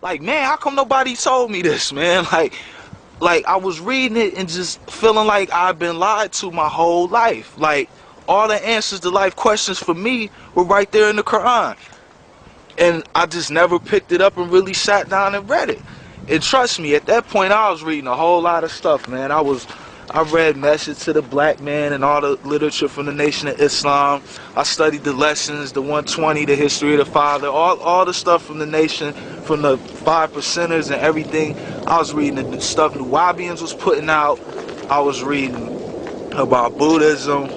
like, man, how come nobody told me this, man? Like I was reading it and just feeling like I've been lied to my whole life. Like all the answers to life questions for me were right there in the Quran. And I just never picked it up and really sat down and read it. And trust me, at that point I was reading a whole lot of stuff, man. I read Message to the Black Man and all the literature from the Nation of Islam. I studied the lessons, the 120, the history of the father, all the stuff from the nation, from the 5%ers and everything. I was reading the stuff Nuwabians was putting out. I was reading about Buddhism,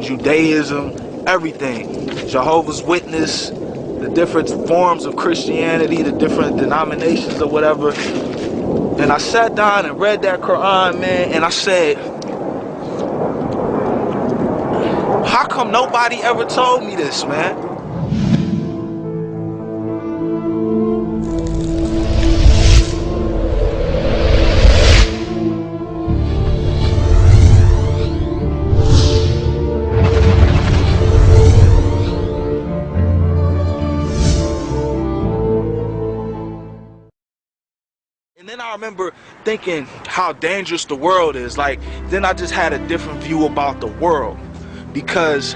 Judaism, everything. Jehovah's Witness, the different forms of Christianity, the different denominations or whatever. And I sat down and read that Quran, man, and I said, how come nobody ever told me this, man? And then I remember thinking how dangerous the world is. Like, then I just had a different view about the world, because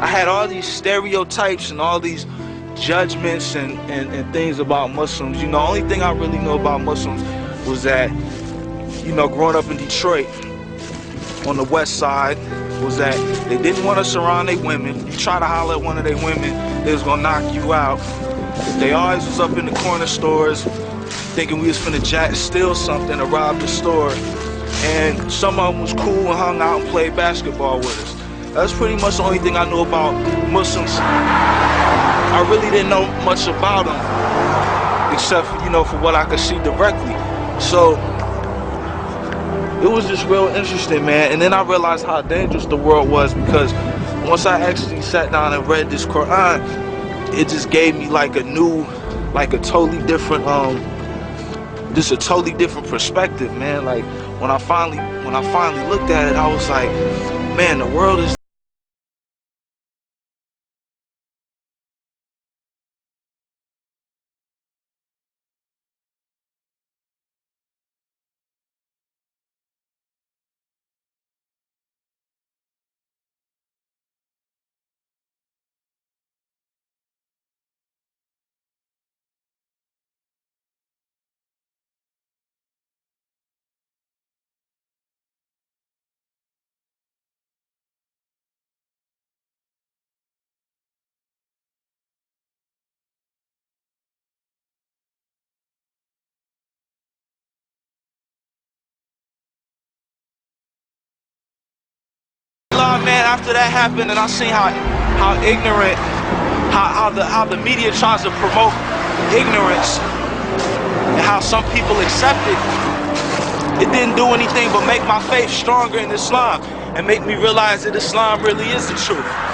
I had all these stereotypes and all these judgments and things about Muslims. You know, only thing I really know about Muslims was that, you know, growing up in Detroit on the west side, was that they didn't want us around their women. You try to holler at one of their women, they was gonna knock you out. They always was up in the corner stores thinking we was finna steal something or rob the store. And some of them was cool and hung out and played basketball with us. That's pretty much the only thing I knew about Muslims. I really didn't know much about them, except for, you know, for what I could see directly. So it was just real interesting, man. And then I realized how dangerous the world was, because once I actually sat down and read this Quran, it just gave me like a new, like a totally different, just a totally different perspective, man. Like when I finally looked at it, I was like, man, the world is man, after that happened and I seen how ignorant, how the media tries to promote ignorance and how some people accept it, it didn't do anything but make my faith stronger in Islam and make me realize that Islam really is the truth.